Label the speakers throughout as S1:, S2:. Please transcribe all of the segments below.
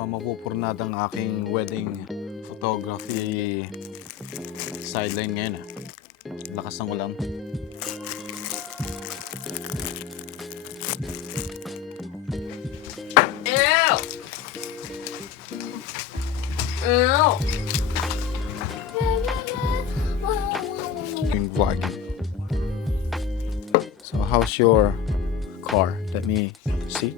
S1: pa mapupurnad ang aking wedding photography sideline ngayon ah. Lakas ng ulan.
S2: Ew! Ew!
S1: Yung. So how's your car? Let me see.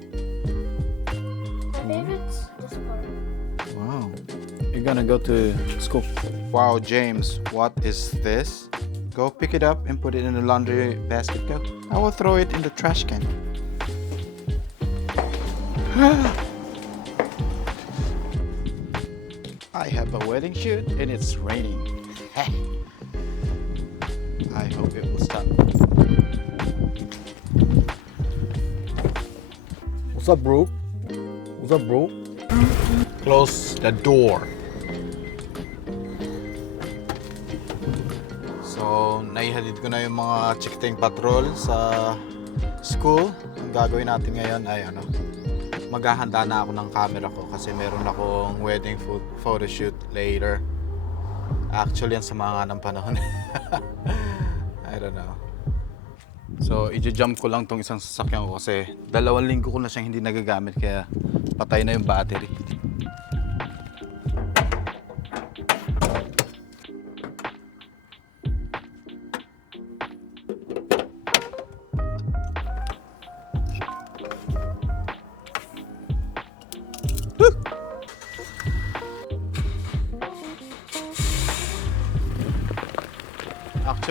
S1: You're gonna go to school. Wow, James, what is this? Go pick it up and put it in the laundry basket. Go. I will throw it in the trash can. I have a wedding shoot and it's raining. I hope it will stop. What's up, bro? What's up, bro? Close the door. So, naihalid ko na yung mga chikiting patrol sa school. Ang gagawin natin ngayon ay ano, maghahanda na ako ng camera ko kasi meron akong wedding pho- photo shoot later. Actually, yan sa mga ng panahon. I don't know. So, i-jump ko lang tong isang sasakyan ko kasi dalawang linggo ko na siyang hindi nagagamit kaya patay na yung battery.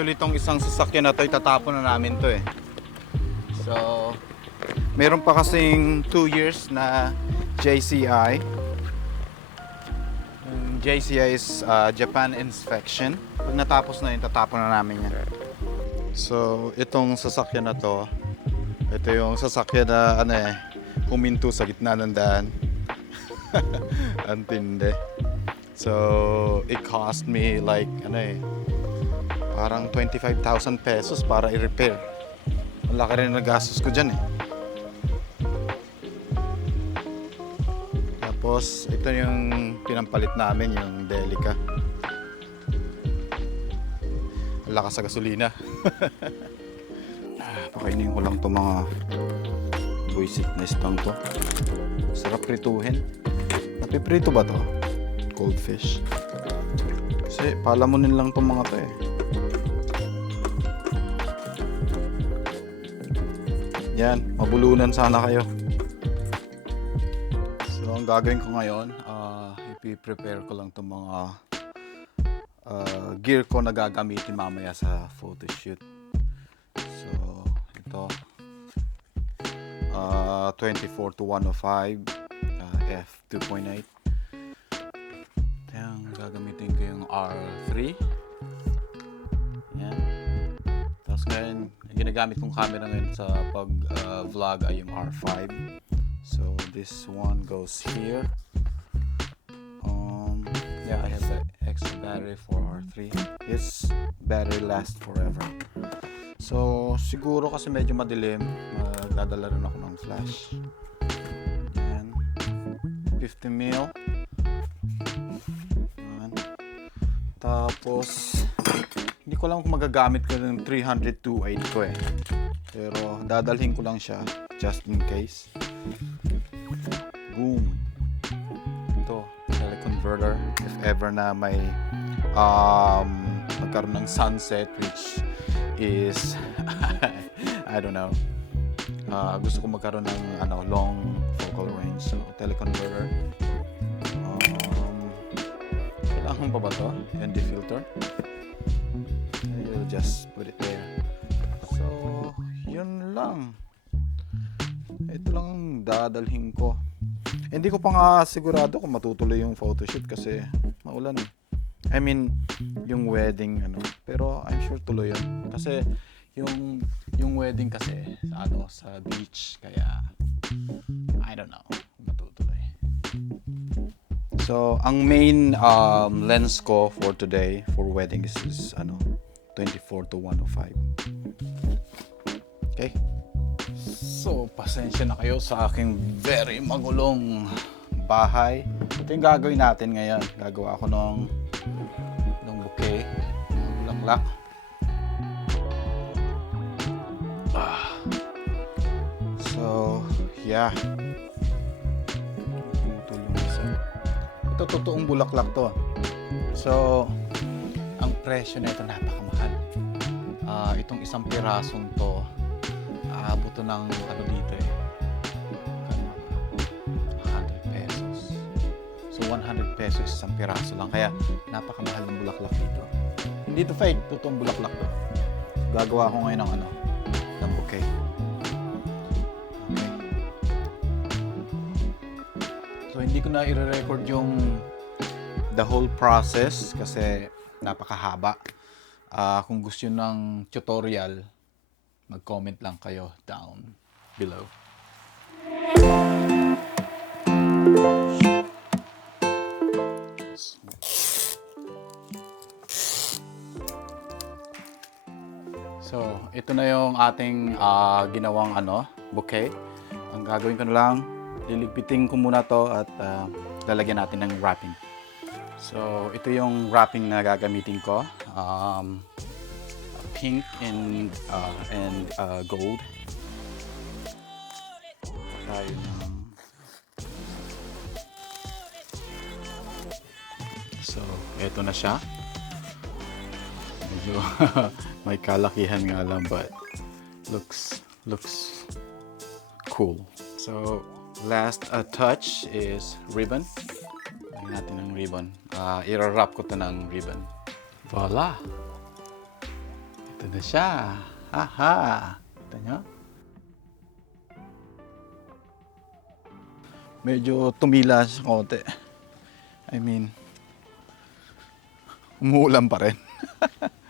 S1: Actually, itong isang sasakyan na to, itatapon na namin to eh. So, meron pa kasing 2 years na JCI. Yung JCI is uh, Japan Inspection. Pag natapos na yun, tatapon na namin yan. So, itong sasakyan na to, ito yung sasakyan na ano eh, huminto sa gitna ng daan. Antindi. So, it cost me like, ano eh, parang 25,000 pesos para i-repair. Ang laki rin ng gastos ko dyan eh. Tapos, ito yung pinampalit namin, yung Delica. Ang lakas sa gasolina. Pakainin ko lang itong mga buisit na stang to. Sarap prituhin. Napiprito ba to? Goldfish. Kasi palamunin lang itong mga to eh. Yan, mabulunan sana kayo. So, ang gagawin ko ngayon, ah ipi-prepare ko lang itong mga ah, gear ko na gagamitin mamaya sa photoshoot. So, ito. ah 24 to 105 ah, f2.8 Yan, gagamitin ko yung R3 yan tapos ngayon yung ginagamit kong camera ngayon sa pag ah, vlog ay yung R5 so this one goes here um, yeah I have the extra battery for R3 this battery lasts forever So, siguro kasi medyo madilim, magdadala rin ako ng flash. Yan. 50 mil. Yan. Tapos, hindi ko lang kung magagamit ko ng 300 280 ko eh. Pero, dadalhin ko lang siya, just in case. Boom. Ito, teleconverter. If ever na may um, magkaroon ng sunset, which is I don't know. Ah, gusto ko magkaroon ng ano long focal range so teleconverter. Um, kailangan pa ba to? ND filter. You just put it there. So, yun lang. Ito lang ang dadalhin ko. Hindi ko pa nga sigurado kung matutuloy yung photoshoot kasi maulan eh. I mean, yung wedding ano. Pero I'm sure tuloy yun. Kasi yung yung wedding kasi sa ano sa beach kaya I don't know matutuloy. So, ang main um, lens ko for today for wedding is, is ano 24 to 105. Okay? So, pasensya na kayo sa aking very magulong bahay. Ito yung gagawin natin ngayon. Gagawa ako ng, ng bouquet, ng bulaklak. Ah. So, yeah. Tumutulong isa. Ito totoong bulaklak to. So, presyo nito napakamahal. Ah, itong isang pirasong to, aabot ng ano dito eh. Ano, 100 pesos. So 100 pesos isang piraso lang. Kaya napakamahal ng bulaklak dito. Hindi to fake, totoong bulaklak to. Gagawa ko ngayon ng ano, ng bouquet. Okay. So hindi ko na i-record yung the whole process kasi napakahaba. Ah, kung gusto ng tutorial, mag-comment lang kayo down below. So, ito na yung ating ah, ginawang ano, bouquet. Ang gagawin ko na lang, liligpitin ko muna to at ah, lalagyan natin ng wrapping. So, ito yung wrapping na gagamitin ko. Um, pink and uh, and uh, gold. Tayo ng So, eto na siya. Medyo may kalakihan nga lang but looks looks cool. So, last uh, touch is ribbon. Lagyan natin ng ribbon. Uh, i-wrap ko to ng ribbon. Voila! Ito na siya. Haha! Ito nyo? Medyo tumila siya konti. I mean, umuulan pa rin.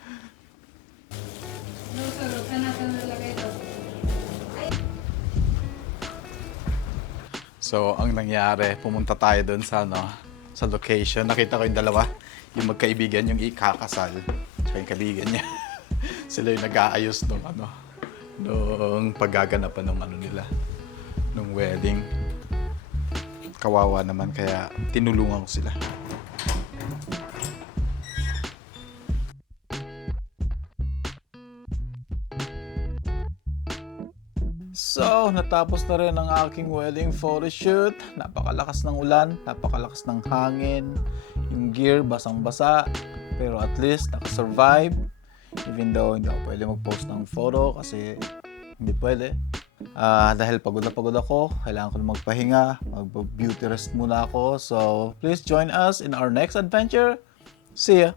S1: So, ang nangyari, pumunta tayo doon sa, ano, sa location. Nakita ko yung dalawa, yung magkaibigan, yung ikakasal, tsaka yung kaligan niya. Sila yung nag-aayos nung ano, nung paggaganapan ng ano nila, nung wedding. Kawawa naman, kaya tinulungan ko sila. So, natapos na rin ang aking wedding photoshoot. Napakalakas ng ulan, napakalakas ng hangin. Yung gear, basang-basa. Pero at least, nakasurvive. Even though hindi ako pwede mag-post ng photo kasi hindi pwede. Ah, dahil pagod na pagod ako, kailangan ko na magpahinga, mag-beauty rest muna ako. So, please join us in our next adventure. See ya!